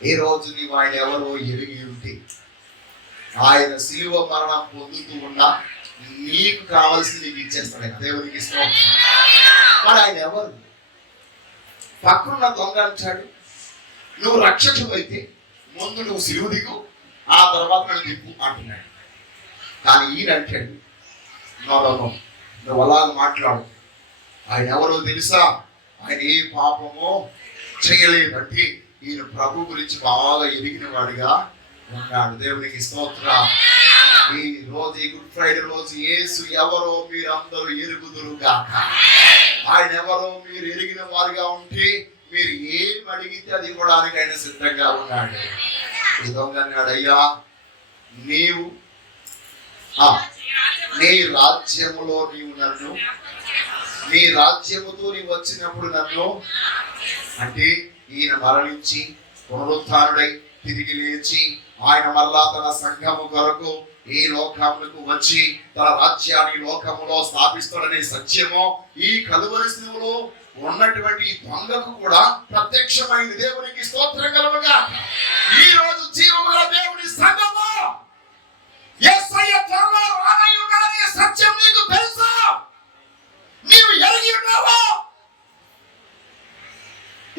ఈ రోజు నీవు ఆయన ఎవరో ఎరిగి ఉంటే, ఆయన శిలువ మరణం పొందుతూ ఉన్నా నీకు కావాల్సింది నీకు ఇచ్చేస్తాడు. దేవునికి ఇష్టం. మరి ఆయన ఎవరు? పక్కనున్న దొంగ అంటాడు, నువ్వు రక్షకుడు అయితే ముందు నువ్వు సిలువ దిగు, ఆ తర్వాత నన్ను దిప్పు అంటున్నాడు. కానీ ఈయన అంటాడు, నువ్వు అలాగ మాట్లాడు. ఆయన ఎవరో తెలుసా? ఆయన ఏ పాపమో చేయలేదంటే ఈయన ప్రభు గురించి బాగా ఎరిగిన వాడిగా ఉన్నాడు. దేవునికి స్తోత్రం. ఈ రోజు, ఈ గుడ్ ఫ్రైడే రోజు యేసు ఎవరో మీరు అందరూ ఎరుగుదురు గాక. ఆయన ఎవరో మీరు ఎరిగిన వారుగా ఉంటే మీరు ఏం అడిగితే అది ఇవ్వడానికి ఆయన సిద్ధంగా ఉన్నాడు. ఈ దొంగ అన్నాడు, అయ్యా నీవు నీ రాజ్యములో నీవు నన్ను, నీ రాజ్యముతో నీవు వచ్చినప్పుడు నన్ను, అంటే ఈయన మరణించి పునరుత్థానుడై తిరిగి లేచి ఆయన మరలా తన సంఘము కొరకు ఈ లోకములకు వచ్చి తన రాజ్యాన్ని లోకములో స్థాపిస్తాడనే సత్యము ఈ కలువరి శిలువలో ఉన్నటువంటి దొంగకు కూడా ప్రత్యక్షమైంది. దేవునికి స్తోత్రం కలుగుగా. ఈ రోజు జీవముల దేవుని సంఘము యేసయ్య త్వరలో రానయ్యున్నాడనే సత్యం నీకు తెలుసా? నీవు ఎరిగి ఉన్నావా?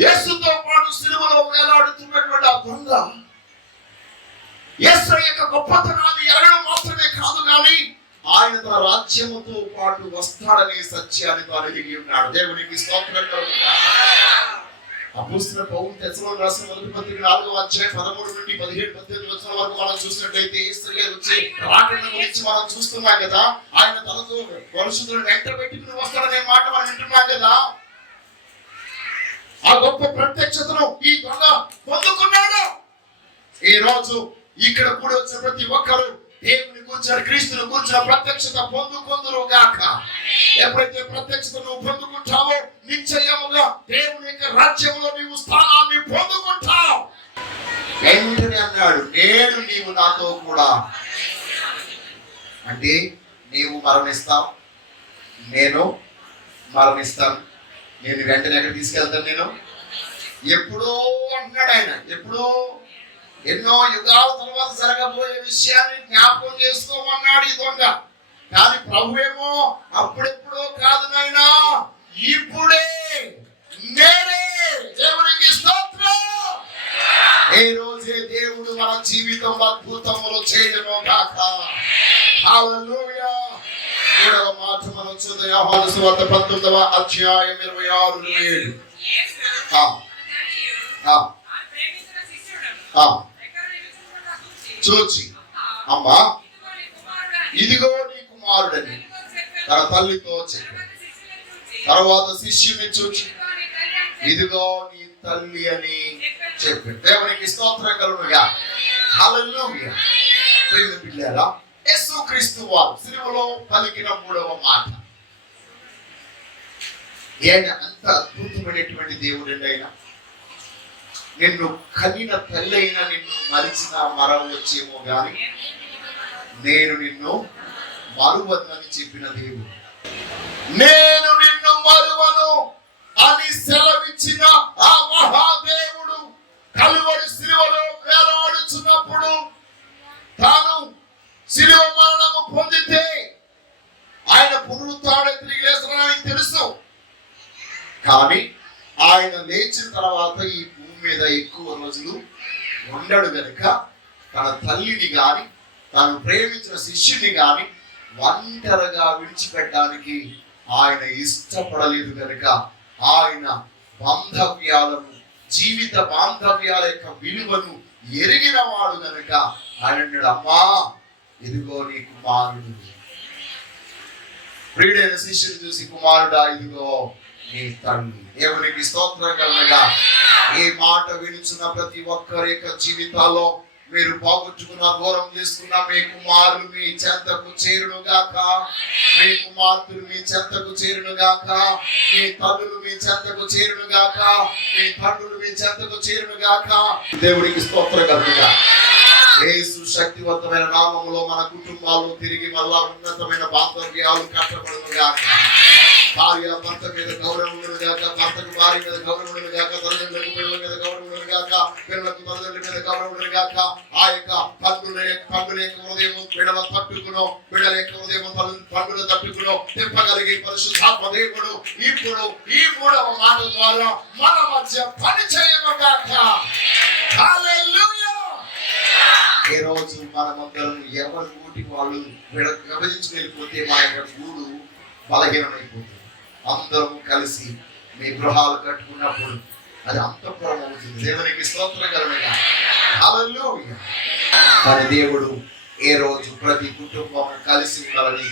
యేసుతో పాటు శిలువలో వేలాడుతున్నటువంటి ఆ దొంగ యేసయ్య యొక్క గొప్పతనాన్ని ఎరగడం మాత్రమే కాదు, కానీ ఆయన తన రాజ్యముతో పాటు వస్తాడనే సత్యాన్ని తాను ఎరిగి ఉన్నాడు. దేవునికి స్తోత్రం కలుగుగా. అపోస్తలుడైన పౌలు తెస్సలోనికీయులకు రాసిన మొదటి పత్రిక 4వ అధ్యాయం 13 నుండి 17-18 వచనాల వరకు మనం చూసినట్లయితే యేసయ్య వచ్చి రాకడ గురించి మనం చూస్తున్నాం కదా. ఆయన తనతో పరిశుద్ధులను వెంట పెట్టుకుని వస్తాడనే మాట మనం వింటున్నాం కదా. ఆ గొప్ప ప్రత్యక్షతను ఈ దొంగ పొందుకున్నాడు. ఈ రోజు ఇక్కడ కూడి వచ్చిన ప్రతి ఒక్కరు దేవుని కూర్చున్న, క్రీస్తుని కూర్చున్న ప్రత్యక్షత పొందుకొందురు గాక. ఎప్పుడైతే ప్రత్యక్షత నువ్వు పొందుకుంటావో నిశ్చయముగా దేవుని యొక్క రాజ్యంలో నీవు స్థానాన్ని పొందుకుంటావు. వెంటనే అన్నాడు, నేడు నీవు నాతో కూడా, అంటే నీవు మరణిస్తావు, నేను మరణిస్తాను, నేను వెంటనే ఎక్కడ తీసుకెళ్తాను, నేను ఎప్పుడో అంటున్నాడు ఆయన. ఎప్పుడో ఎన్నో యుగాల తర్వాత జరగబోయే విషయాన్ని జ్ఞాపకం చేసుకోమన్నాడు ఈ దొంగ. కానీ ప్రభువేమో అప్పుడెప్పుడో కాదు నాయనా, ఇప్పుడే, నేనే. దేవునికి స్తోత్రం. ఈ రోజే దేవుడు మన జీవితంలో అద్భుతములు చేయను గాక. హల్లెలూయా. 3వ మాట మనం చదువు, యోహాను సువార్త 19వ అధ్యాయం 26-27. చూచి, అమ్మా ఇదిగో నీ కుమారుడని తన తల్లితో చెప్పాడు. తర్వాత శిష్యుని చూచి, ఇదిగో నీ తల్లి అని చెప్పాడు. దేవునికి స్తోత్రం కలుగుగా. హల్లెలూయా. ప్రియమైన పిల్లారా, యేసుక్రీస్తు వారు సిలువలో పలికిన 3వ మాట. ఆయన అంత అద్భుతమైనటువంటి దేవుడు. ఆయన నిన్ను కనిన తల్లైన నిన్ను మరిచిన మరవచ్చేమో గాని నేను నిన్ను మరువనని చెప్పిన దేవుడు. నేను నిన్ను మరువను అని సెలవిచ్చిన ఆ మహాదేవుడు కలువరి శిలువలో వేలాడుచున్నప్పుడు తాను శిలువ మరణము పొందితే ఆయన పునరుత్థానం తిరిగి లేస్తాడని తెలుసు. కానీ ఆయన లేచిన తర్వాత ఈ మీద ఎక్కువ రోజులు ఉండడు గనుక తన తల్లిని గాని తాను ప్రేమించిన శిష్యుని గాని ఒంటరిగా విడిచిపెట్టడానికి ఆయన ఇష్టపడలేదు కనుక ఆయన బాంధవ్యాలను, జీవిత బాంధవ్యాల యొక్క విలువను ఎరిగిన వాడు కనుక ఆయన అన్నాడు, అమ్మా ఇదిగో నీ కుమారుడు. ప్రియుడైన శిష్యుని చూసి, కుమారుడా ఇదిగో నీ తల్లి. దేవునికి స్తోత్రం కలుగుగా. ఈ మాట వినుచున్న ప్రతి ఒక్కరి యొక్క జీవితాల్లో మీరు పోగొట్టుకున్న, దూరం చేసుకున్న మీ కుమారులు మీ చెంతకు చేరును గాక, మీ కుమార్తెలు మీ చెంతకు చేరును గాక, మీ తల్లులు మీ చెంతకు చేరును గాక, మీ తండ్రులు మీ చెంతకు చేరును గాక. దేవునికి స్తోత్రం కలుగుగా. యేసు శక్తివంతమైన నామములో మన కుటుంబాల్లో తిరిగి మళ్ళా ఉన్నతమైన బాంధవ్యాలు కట్టబడును గాక. భార్య భర్త మీద గౌరవం ఉండను గాక, భర్తకు భార్య మీద గౌరవం ఉండను గాక, తల్లిదండ్రులకు పిల్లల మీద గౌరవం ఉండను గాక, పిల్లలకు తల్లిదండ్రుల మీద గౌరవం గాక. ఆ యొక్క పండుల యొక్క హృదయం బిడ్డల తట్టుకును, బిడ్డల యొక్క హృదయం పండుల తట్టుకును తిప్పగలిగే పరిశుద్ధాత్మ దేవుడు ఇప్పుడు ఈ 3వ మాట ద్వారా మన మధ్య పని చేయను గాక. హల్లెలూయా. ఈ రోజు మనమందరం ఎవరి ఊటికి వాళ్ళు విభజించుకు వెళ్ళిపోతే మా యొక్క గూడు బలహీనమైపోతుంది. అందరం కలిసి మీ గృహాలు కట్టుకున్నప్పుడు అది అంతఃపురం అవుతుంది. దేవునికి స్తోత్రం కలుగుగా. హల్లెలూయా. కానీ దేవుడు ఏ రోజు ప్రతి కుటుంబం కలిసి ఉండాలని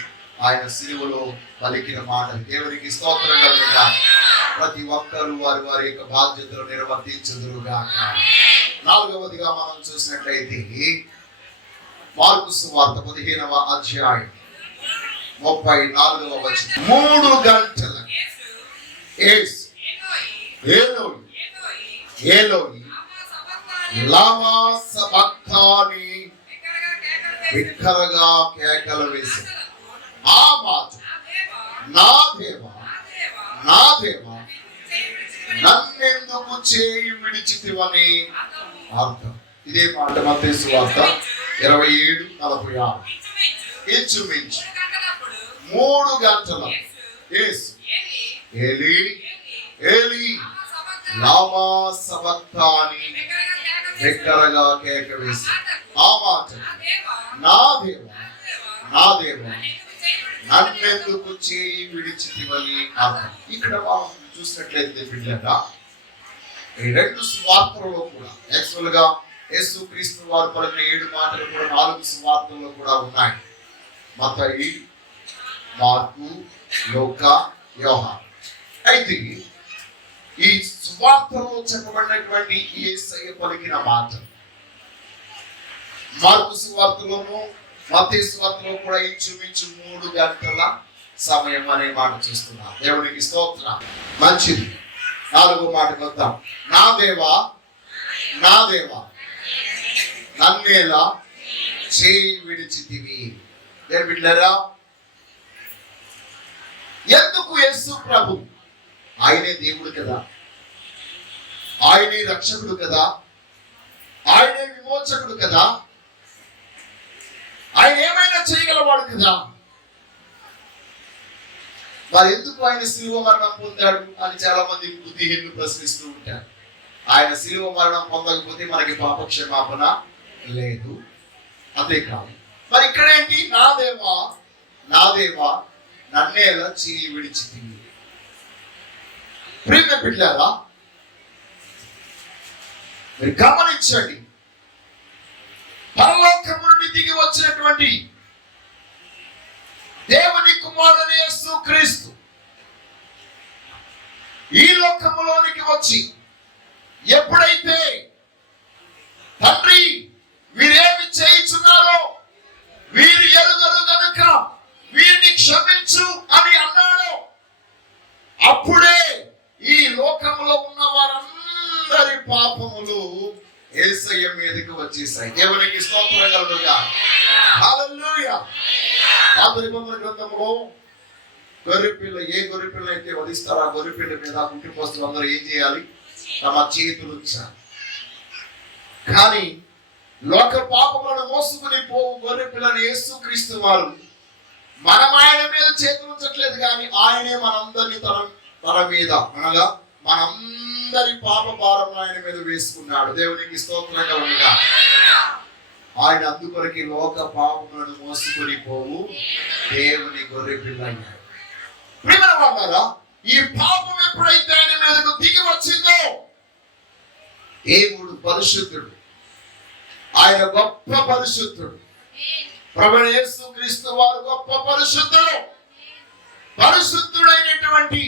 ఆయన సిలువలో పలికిన మాట. దేవునికి స్తోత్రం కలుగుగా. ప్రతి ఒక్కరూ వారి వారి యొక్క బాధ్యతలు నిర్వర్తించుదురుగాక. 4వదిగా మనం చూసినట్లయితే మార్కు సువార్త 15వ అధ్యాయం 34వ వచనం. 3 గంటలకు యేసు ఏలోయి ఏలోయి లామా సబక్తాని బిగ్గరగా కేకలు వేశాడు. ఆ మాట, నా దేవా నా దేవా నన్నెందుకు చేయి విడిచితివని అర్థం. ఇదే మాట మత్తయి సువార్త 27:46. ఇంచుమించు 3 గంటల యేసు ఏలీ ఏలీ లామా సబక్తాని బిగ్గరగా కేక వేశాడు. ఆ మాట, నా దేవా నా దేవా నన్నెందుకు చేయి విడిచితివని అర్థం. ఇక్కడ మనం చూసినట్లయితే బిడ్డగా ఈ 2 సువార్తలలో కూడా యాక్చువల్ గా యేసు క్రీస్తు వారు పలికిన 7 మాటలు కూడా 4 సువార్తల్లో కూడా ఉన్నాయి. మత్తయి, మార్కు, లూకా, యోహాను. అయితే ఈ సువార్తలో చెప్పబడినటువంటి యేసయ్య పలికిన మాట మార్కు సువార్తలోను మత్తయి సువార్తలో కూడా ఇంచుమించు 3 గంటల సమయం అనే మాట చూస్తున్నాం. దేవునికి స్తోత్రం. మంచిది. 4వ మాటకు వద్దాం. నా దేవా నా దేవా నన్నేలా చేయి విడిచితివి. బిడ్డలారా, ఎందుకు యేసు ప్రభు ఆయనే దేవుడు కదా, ఆయనే రక్షకుడు కదా, ఆయనే విమోచకుడు కదా, ఆయన ఏమైనా చేయగలవాడు కదా, మరి ఎందుకు ఆయన శిలువ మరణం పొందాడు అని చాలా మంది బుద్ధిహీనులు ప్రశ్నిస్తూ ఉంటారు. ఆయన శిలువ మరణం పొందకపోతే మనకి పాప క్షమాపణ లేదు. అంతేకాదు, మరి ఇక్కడేంటి, నా దేవా నా దేవా నన్నేలా చేయి విడిచితివి. ప్రియమైన బిడ్డలారా, మీరు గమనించండి, పరలోకము నుండి దిగి వచ్చినటువంటి దేవుని కుమారుడు యేసు క్రీస్తు ఈ లోకములోనికి వచ్చి ఎప్పుడైతే తండ్రి వీరేమి చేయుచున్నారో వీరు ఎరుగరు గనుక వీరిని క్షమించు అని అన్నాడు, అప్పుడే ఈ లోకములో ఉన్న వారందరి పాపములు యేసయ్య మీదకి వచ్చేసాయి. దేవునికి స్తోత్రం కలుగుగా. హల్లెలూయా. పాత నిబంధన గ్రంథంలో గొర్రెపిల్ల, ఏ గొర్రెపిల్ల అయితే వధిస్తారో ఆ గొర్రెపిల్ల మీద కుటుంబస్తులు అందరూ ఏం చేయాలి, తమ చేతులు ఉంచాలి. కానీ లోక పాపములను మోసుకుని పోవు గొర్రెపిల్లని యేసుక్రీస్తు వారు మనం ఆయన మీద చేతులు ఉంచట్లేదు, కానీ ఆయనే మనందరినీ తన మీద అనగా మనందరి పాప భారం ఆయన మీద వేసుకున్నాడు. దేవునికి స్తోత్రం కలుగుగా. ఆయన అందుకొరకు లోక పాపములను మోసుకొని పోవు దేవుని గొర్రెపిల్ల అయ్యాడు. ప్రియమైన వారు, ఈ పాపం ఎప్పుడైతే ఆయన మీదకు దిగి వచ్చిందో, దేవుడు పరిశుద్ధుడు, ఆయన గొప్ప పరిశుద్ధుడు. ప్రభువైన యేసుక్రీస్తు వారు గొప్ప పరిశుద్ధుడు. పరిశుద్ధుడైనటువంటి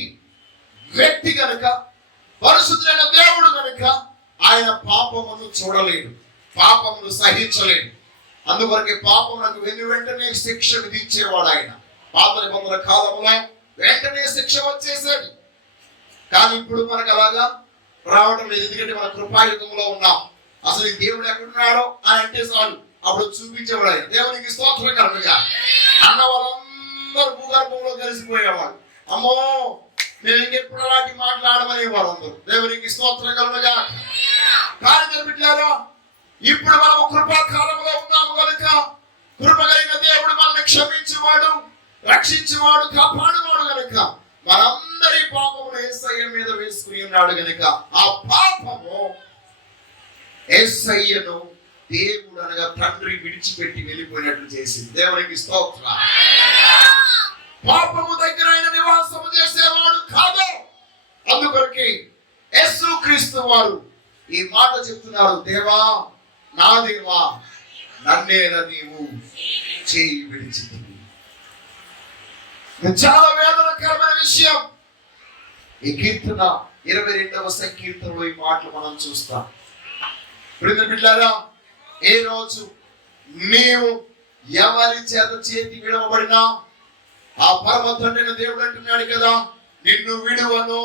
వ్యక్తి కనుక, పరిశుద్ధుడైన దేవుడు కనుక ఆయన పాపమును చూడలేడు, పాపమును సహించలేడు. అందువరకే పాపమునకు వెంటనే శిక్ష విధించేవాడు ఆయన. పాత నిబంధన కాలంలో వెంటనే శిక్ష వచ్చేసేది, కానీ ఇప్పుడు మనకు అలాగా రావడం లేదు. ఎందుకంటే మన కృపాయుగంలో ఉన్నాం. అసలు ఈ దేవుడు ఎక్కడున్నాడో అని అంటే చాలు, అప్పుడు చూపించేవాడు ఆయన. దేవునికి స్తోత్రం కలుగుగా. అన్న వాళ్ళందరూ భూగర్భంలో కలిసిపోయేవాడు. అమ్మో మేము ఇంకెప్పుడు అలాంటి మాట్లాడమనేవాడు అందరూ. దేవునికి స్తోత్రం కలుగుగా. కానీ బిడ్డలారా, ఇప్పుడు మనము కృపాకాలంలో ఉన్నాము కనుక కృపగలిగిన దేవుడు మనల్ని క్షమించేవాడు, రక్షించేవాడు, కాపాడువాడు కనుక మనందరి పాపమును యేసయ్య మీద వేసుకుని ఉన్నాడు కనుక ఆ పాపము యేసయ్యను దేవుడు అనగా తండ్రి విడిచిపెట్టి వెళ్ళిపోయినట్లు చేసింది. దేవునికి స్తోత్రం. పాపము దగ్గర ఆయన నివాసము చేసేవాడు కాదు. అందుకొరకే యేసుక్రీస్తు వారు ఈ మాట చెప్తున్నారు, దేవా నా దేవా నన్నేలా నీవు చేయి విడిచితివి. చాలా వేదనకరమైన విషయం. ఈ కీర్తన 22వ సంకీర్తనలో ఈ మాటలు మనం చూస్తాం. బిడ్డలారా, ఏ రోజు నీవు ఎవరి చేత చేతి విడవబడినా ఆ పరమ తండ్రి దేవుడు అంటున్నాడు కదా, నిన్ను విడువను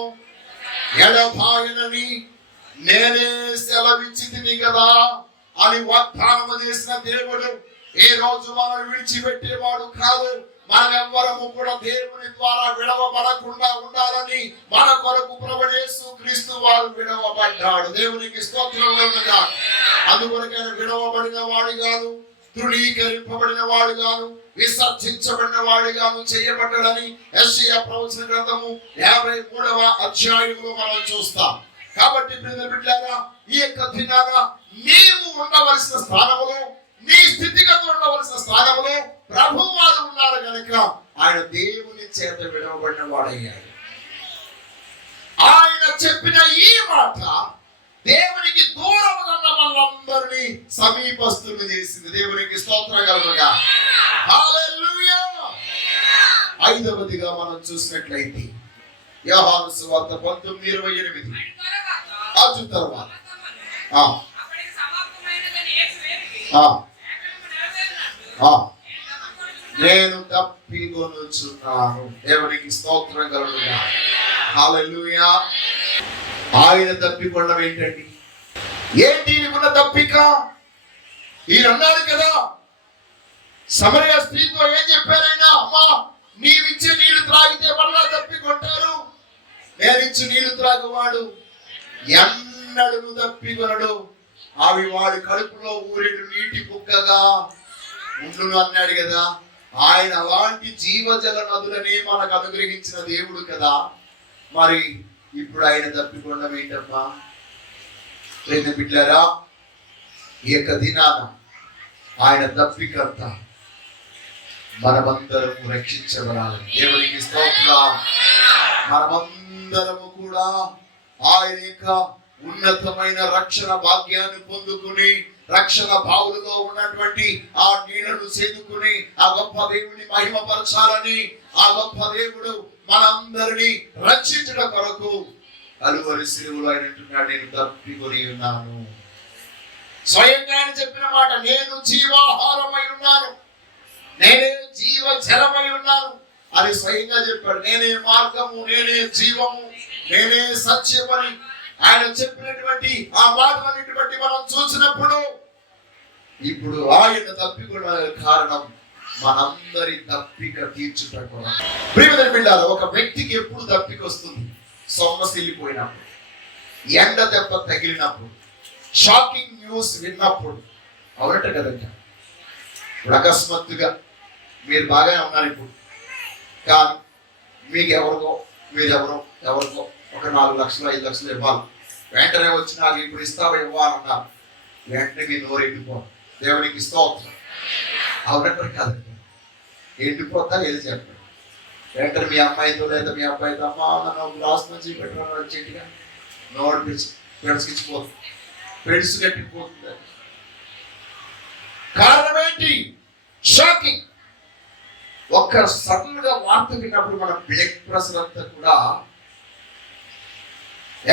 ఎడబాయనని నేనే సెలవిచ్చితిని కదా అని వాగ్దానం చేసిన దేవుడు ఏ రోజు మనల్ని విడిచిపెట్టేవాడు కాదు. మనమెవ్వరము కూడా దేవుని ద్వారా విడవబడకుండా ఉండాలని మన కొరకు ప్రభువు యేసుక్రీస్తు వారు విడవబడ్డాడు. దేవునికి స్తోత్రం. అందుకొరకైనా విడవబడిన వాడు కాదు, తృణీకరింపబడిన వాడు గాను, విసర్జించబడిన వాడు గాను చేయబడ్డాడని యెషయా ప్రవచన గ్రంథము 53వ అధ్యాయంలో మనం చూస్తాం. కాబట్టి బిడ్డలారా, ఈ యొక్క దినాన నీవు ఉండవలసిన స్థానములో, నీ స్థితిగతులు ఉండవలసిన స్థానములో ప్రభువు వారు ఉన్నారు కనుక ఆయన దేవుని చేత విడవబడిన వాడయ్యాడు. ఆయన చెప్పిన ఈ మాట దేవునికి దూరముగా ఉన్న వాళ్ళందరినీ సమీపస్తుల్ని చేసింది. దేవునికి స్తోత్రం కలుగుగా. హల్లెలూయా. ఐదవదిగా మనం చూసినట్లయితే యోహాను సువార్త 19:28 అటు తర్వాత నేను తప్పికొనుచున్నాను. దేవునికి స్తోత్రం కలుగుగా. హల్లెలూయా. ఆయన తప్పికొనడం ఏంటండి? ఏంటి నీకున్న తప్పిక? ఈయన అన్నాడు కదా, సమరయ స్త్రీతో ఏం చెప్పారైనా, అమ్మా నీవిచ్చే నీళ్లు త్రాగితే మళ్ళా తప్పికొంటారు, నేనిచ్చి నీళ్లు త్రాగువాడు ఎన్నడూ తప్పికొనడు, అవి వాడి కడుపులో ఊరేడు నీటి కుక్కగా ఉండును అన్నాడు కదా. ఆయన అలాంటి జీవజల నదులని మనకు అనుగ్రహించిన దేవుడు కదా. మరి ఇప్పుడు ఆయన తప్పికొనడం ఏంటమ్మా? బిడ్డలారా, ఈ యొక్క దినాన ఆయన తప్పికర్త మనమందరము రక్షించబడాలి. దేవునికి స్తోత్రం. మనమందరము కూడా ఆయన యొక్క ఉన్నతమైన రక్షణ భాగ్యాన్ని పొందుకుని రక్షణ భావులలో ఉన్నటువంటి ఆ నీళ్లను చేదుకుని ఆ గొప్ప దేవుని మహిమపరచాలని ఆ గొప్ప దేవుడు మనందరినీ రక్షించడం కొరకు కలువరి శిలువలో ఆయన అంటున్నాడు, నేను తప్పికొని ఉన్నాను. స్వయంగా ఆయన చెప్పిన మాట, నేను జీవాహారమై ఉన్నాను, నేనే జీవ జలమై ఉన్నాను అని స్వయంగా చెప్పాడు. నేనే మార్గము, నేనే జీవము, నేనే సత్యమని ఆయన చెప్పినటువంటి ఆ మాటలన్నిటి బట్టి మనం చూసినప్పుడు ఇప్పుడు ఆయన తప్పికొన్న కారణం మనందరి తప్పిక తీర్చుటకు. ప్రియమైన బిడ్డలారా, ఒక వ్యక్తికి ఎప్పుడు తప్పిక వస్తుంది? సొమ్మసిల్లిపోయినప్పుడు, ఎండ దెబ్బ తగిలినప్పుడు, షాకింగ్ న్యూస్ విన్నప్పుడు. అవునట కదండి. ఇప్పుడు అకస్మాత్తుగా మీరు బాగానే ఉన్నారు ఇప్పుడు, కానీ మీకు మీరెవరో ఎవరికో ఒక 4 లక్షలు 5 లక్షలు ఇవ్వాలి. వెంటనే వచ్చి నాకు ఇప్పుడు ఇస్తావా ఇవ్వాలన్నారు. వెంటనే మీ నోరు ఎండిపోదు. దేవునికి స్తోత్రం. అవునంటారు కాదండి, ఎండిపోతా ఏది చెప్పండి. వెంటనే మీ అమ్మాయితో లేదా మీ అబ్బాయితో, అమ్మ నన్ను గ్లాస్ నుంచి పెట్టడం చెట్టుగా నోరు పెడుచుకిచ్చిపోతుంది, పెడుసు కట్టిపోతుంది. కారణం ఏంటి? షాకింగ్. ఒక్క సడన్ గా వార్త విన్నప్పుడు మన బ్లడ్ ప్రెషర్ అంతా కూడా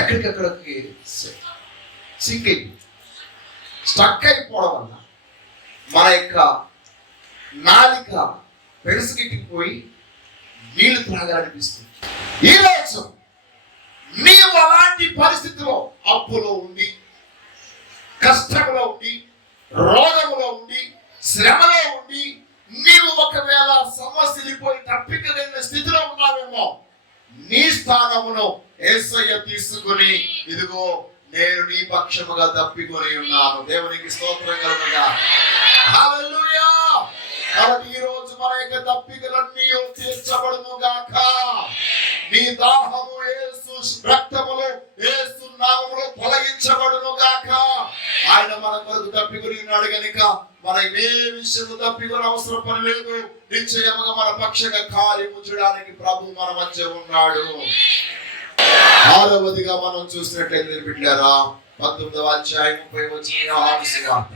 ఎక్కడికక్కడికి సింక్ అయిపోయి స్టక్ అయిపోవడం వల్ల మన యొక్క నాలిక పెరుసుగిట్టిపోయి నీళ్లు త్రాగాలనిపిస్తుంది. ఈ రోజు నీవు అలాంటి పరిస్థితిలో, అప్పులో ఉండి, కష్టంలో ఉండి, రోగంలో ఉండి, శ్రమలో ఉండి, నీవు ఒకవేళ సమస్యలిపోయి తప్పిక లేని స్థితిలో ఉన్నావేమో, నీ స్థానమును యేసయ్య తీసుకుని ఇదిగో నేను నీ పక్షముగా తప్పికొని ఉన్నాను. దేవునికి స్తోత్రం కలుగుగా. హల్లెలూయా. కాబట్టి ఈ రోజు మన యొక్క తప్పికలన్నీ తీర్చబడును గాక. నీ దాహము యేసు రక్తములో యేసు నామములో తొలగించబడును గాక. ఆయన మన కొరకు తప్పికొని ఉన్నాడు గనుక మనం ఏ విషయము తప్పికొని అవసరం పని లేదు. నిశ్చయముగా మన పక్షంగా కార్యము చేయడానికి ప్రభు మన మధ్య ఉన్నాడు. ఆరవదిగా మనం చూసినట్లయితే బిడ్డలారా 19వ అధ్యాయం 30వ వచనం యోహాను సువార్త.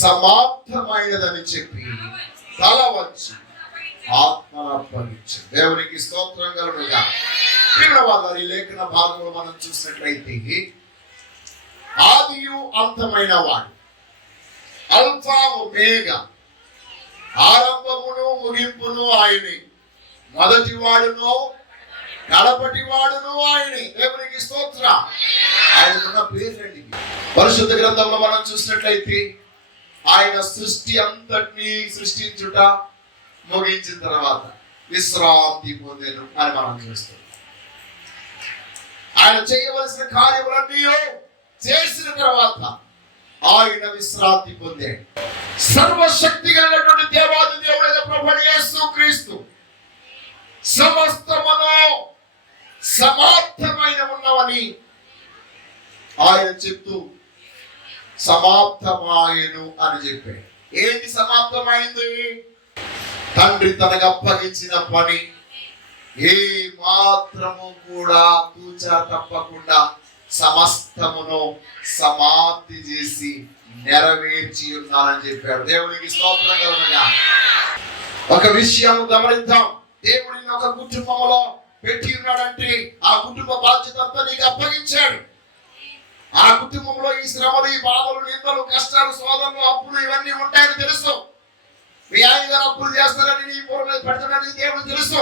సమాప్తమైనదని చెప్పి తల వంచి ఆత్మను అప్పగించు. దేవునికి స్తోత్రం కలుగుగా. ఈ లేఖన భాగంలో మనం చూసినట్లయితే ఆదియు అంతమైన వాడు, అల్ఫా ఒమేగా, ఆరంభమును ముగింపును ఆయనే, మొదటి వాడును కడపటి వాడును ఆయనే. దేవునికి స్తోత్రం. ఆయనకున్న పేర్లండి. పరిశుద్ధ గ్రంథంలో మనం చూసినట్లయితే ఆయన సృష్టి అంతటినీ సృష్టించుట ముగించిన తర్వాత విశ్రాంతి పొందెను అని మనం చూస్తాం. ఆయన చేయవలసిన కార్యములన్నీ చేసిన తర్వాత ఆయన విశ్రాంతి పొందాడు. సర్వశక్తి కలిగినటువంటి దేవాది దేవుడైన ప్రభువు యేసు క్రీస్తు సమస్తమును సమాప్తమైన ఉన్నవని ఆయన చెప్తూ సమాప్తమాయను అని చెప్పాడు. ఏంటి సమాప్తమైంది? తండ్రి తనకు అప్పగించిన పని ఏ మాత్రము కూడా తూచా తప్పకుండా సమస్తమును సమాప్తి చేసి నెరవేర్చి ఉన్నానని చెప్పాడు. దేవునికి స్తోత్రం కలుగుగా. ఒక విషయం గమనిద్దాం. దేవుడిని ఒక కుటుంబంలో పెట్టి ఉన్నాడంటే ఆ కుటుంబ బాధ్యత అంతా నీకు అప్పగించాడు. ఆ కుటుంబంలో ఈ శ్రమలు, ఈ బాధలు, నిందలు, కష్టాలు, శోధనలు, అప్పులు ఇవన్నీ ఉంటాయని తెలుసు. మీ ఆయన గారు అప్పులు చేస్తారని నీ పూర్వ మీద పెడతాడని దేవుడు తెలుసు.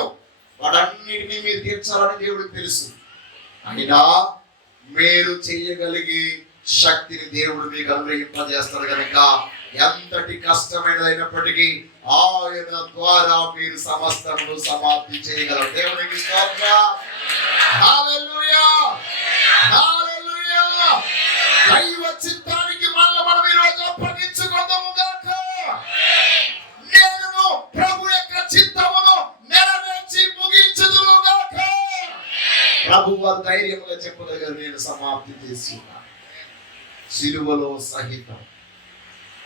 వాటన్నిటినీ మీరు తీర్చాలని దేవుడికి తెలుసు. అయినా మీరు చేయగలిగే శక్తిని దేవుడు మీకు అనుగ్రహింపజేస్తాడు కనుక ఎంతటి కష్టమైనదైనప్పటికీ ఆయన ద్వారా మీరు సమస్తమును సమాప్తి చేయగలరు. దేవునికి స్తోత్రం. హల్లెలూయా. హల్లెలూయా. దైవ చిత్తానికి మళ్ళీ మనం ఈ రోజు అప్పగించుకుందాము గాక. నేను ప్రభు యొక్క చిత్తమును నెరవేర్చి ముగించుదును గాక. ప్రభు వారు ధైర్యంగా చెప్పదగ్గర నేను సమాప్తి చేసి ఉన్నాను. సిలువలో సహితం,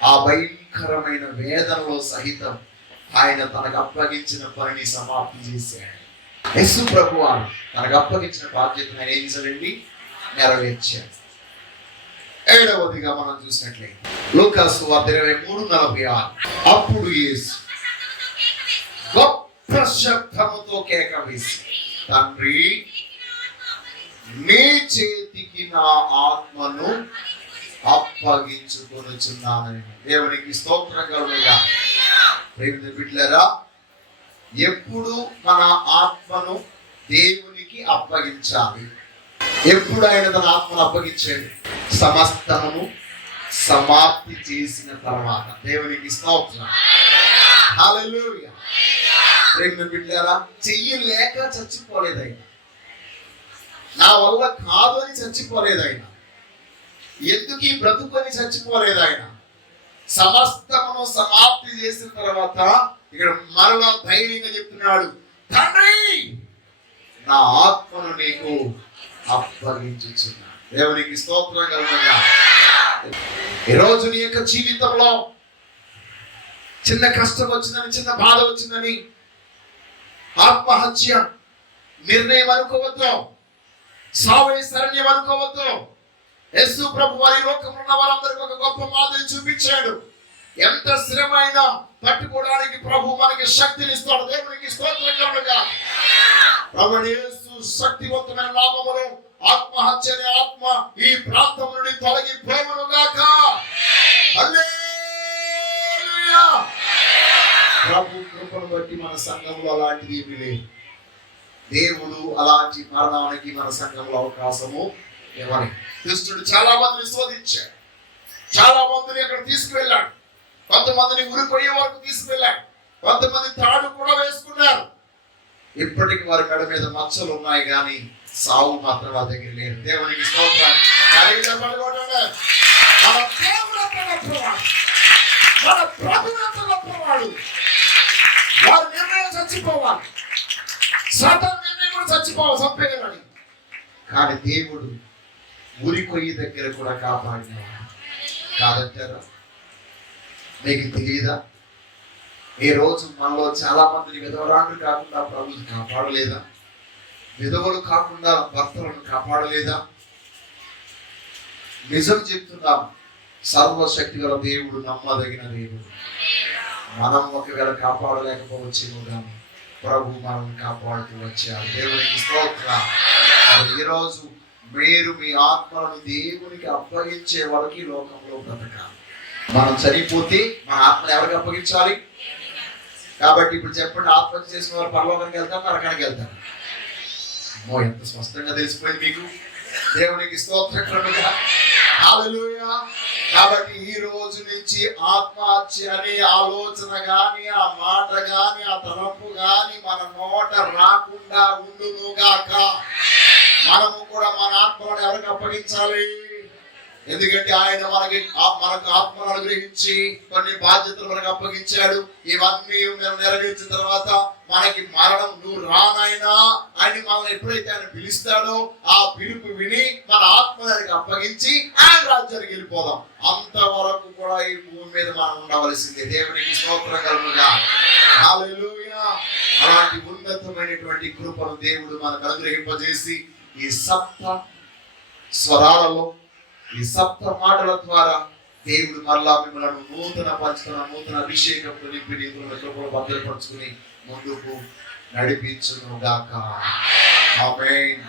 ఆ భయంకరమైన వేదనలో సహితం ఆయన తనకు అప్పగించిన పనిని సమాప్తి చేశాడు. యేసు ప్రభువు తనకు అప్పగించిన బాధ్యతను ఆయన ఏం చేశాడండి? నెరవేర్చాడు. 7వదిగా మనం చూసినట్లయితే లూకాసు సువార్త 23:46. అప్పుడు యేసు గొప్ప శబ్దముతో కేక వేసి, తండ్రి నీ చేతికి నా ఆత్మను అప్పగించుకొనుచున్నానని. దేవునికి స్తోత్రం కలుగుగా. బిడ్డలారా, ఎప్పుడు మన ఆత్మను దేవునికి అప్పగించాలి? ఎప్పుడు ఆయన తన ఆత్మను అప్పగించాడు? సమస్తమును సమాప్తి చేసిన తర్వాత. దేవునికి స్తోత్రం. హల్లెలూయా. బిడ్డలారా, చెయ్యలేక చచ్చిపోలేదు ఆయన. నా వల్ల కాదు అని చచ్చిపోలేదు ఆయన. ఎందుకు ఈ బ్రతుకొని చచ్చిపోలేదు ఆయన. సమస్తమును సమాప్తి చేసిన తర్వాత ఇక్కడ మరలా ధైర్యంగా చెప్తున్నాడు, తండ్రి నా ఆత్మను నీకు అప్పగించుచున్నా. దేవునికి స్తోత్రం కలుగుగా. ఈరోజు నీ యొక్క జీవితంలో చిన్న కష్టం వచ్చిందని, చిన్న బాధ వచ్చిందని ఆత్మహత్య నిర్ణయం అనుకోవద్దు. సావే శరణ్యం అనుకోవద్దు. యేసు ప్రభు వారి లోకంలో ఉన్న వారందరికీ ఒక గొప్ప మాదిరి చూపించాడు. ఎంత శ్రమైనా తట్టుకోవడానికి ప్రభు మనకి శక్తిని ఇస్తాడు. దేవునికి స్తోత్రం కలుగుగా. ప్రభువైన యేసు శక్తివంతమైన నామములో ఆత్మహత్య అనే ఆత్మ ఈ ప్రాంతం నుండి తొలగిపోవును గాక. హల్లెలూయా. ప్రభు కృపను బట్టి మన సంఘంలో అలాంటిది ఏమీ లేదు. దేవుడు అలాంటి మరణానికి మన సంఘంలో అవకాశము ఇవ్వని. దుష్టుడు చాలా మందిని శోధించాడు. చాలా మందిని అక్కడ తీసుకువెళ్ళాడు. కొంతమందిని ఉరిపోయే వరకు తీసుకువెళ్ళాడు. కొంతమంది తాడు కూడా వేసుకున్నారు. ఇప్పటికి వారి మెడ మీద మచ్చలు ఉన్నాయి కానీ సావు మాత్రం వారి దగ్గర లేదు. దేవునికి స్తోత్రం. గట్టిగా చెప్పండి కొట్టండి. మన దేవుడు అంత గొప్పవాడు, మన ప్రభువు అంత గొప్పవాడు. వారి నిర్ణయం చచ్చిపోవాలి, సాతాను నిర్ణయం కూడా చచ్చిపోవాలి, చంపేయాలని. కానీ దేవుడు ఉరి కొయ్యి దగ్గర కూడా కాపాడినాడు కాదంటారా? మీకు తెలియదా? ఈ రోజు మనలో చాలా మందిని విధవరాండ్రు కాకుండా ప్రభువు కాపాడలేదా? విధవలు కాకుండా భర్తలను కాపాడలేదా? నిజం చెప్తున్నాం, సర్వశక్తి గల దేవుడు నమ్మదగిన దేవుడు. మనం ఒకవేళ కాపాడలేకపోవచ్చేమో కానీ ప్రభు మనం కాపాడుతూ వచ్చారు. దేవునికి స్తోత్రం. ఈరోజు మీరు మీ ఆత్మలను దేవునికి అప్పగించే వరకు ఈ లోకంలో బ్రతకాలి. మనం చనిపోతే మన ఆత్మను ఎవరికి అప్పగించాలి? కాబట్టి ఇప్పుడు చెప్పండి, ఆత్మహత్య చేసిన వారు పరలోకానికి వెళ్తారు, నరకానికి వెళ్తారు? అమ్మో, ఎంత స్పష్టంగా తెలిసిపోయింది మీకు. దేవునికి స్తోత్రం. హల్లెలూయా. కాబట్టి ఈ రోజు నుంచి ఆత్మహత్య అనే ఆలోచన గాని, ఆ మాట గాని, ఆ తలంపు గాని మన నోట రాకుండా ఉండునుగాక. మనము కూడా మన ఆత్మను ఎవరికి అప్పగించాలి? ఎందుకంటే ఆయన మనకు ఆత్మను అనుగ్రహించి కొన్ని బాధ్యతలు మనకు అప్పగించాడు. ఇవన్నీ నెరవేర్చిన తర్వాత మనకి మరణం నువ్వు రానైనా ఆయన మనల్ని ఎప్పుడైతే ఆయన పిలుస్తాడో ఆ పిలుపు విని మన ఆత్మకి అప్పగించి ఆయన రాజ్యానికి వెళ్ళిపోదాం. అంతవరకు కూడా ఈ భూమి మీద మనం ఉండవలసిందే. దేవునికి స్తోత్రం కలుగుగా. హల్లెలూయా. అలాంటి ఉన్నతమైనటువంటి కృపను దేవుడు మనకు అనుగ్రహింపజేసి ఈ సప్త స్వరాలలో, ఈ సప్త మాటల ద్వారా దేవుడు మరలా మిమ్మల్ని నూతన పంచుతున్న నూతన అభిషేకంతో నింపి నీతుల కృపలో భద్రపరుచుకుని ముందుకు నడిపించును గాక. ఆమేన్.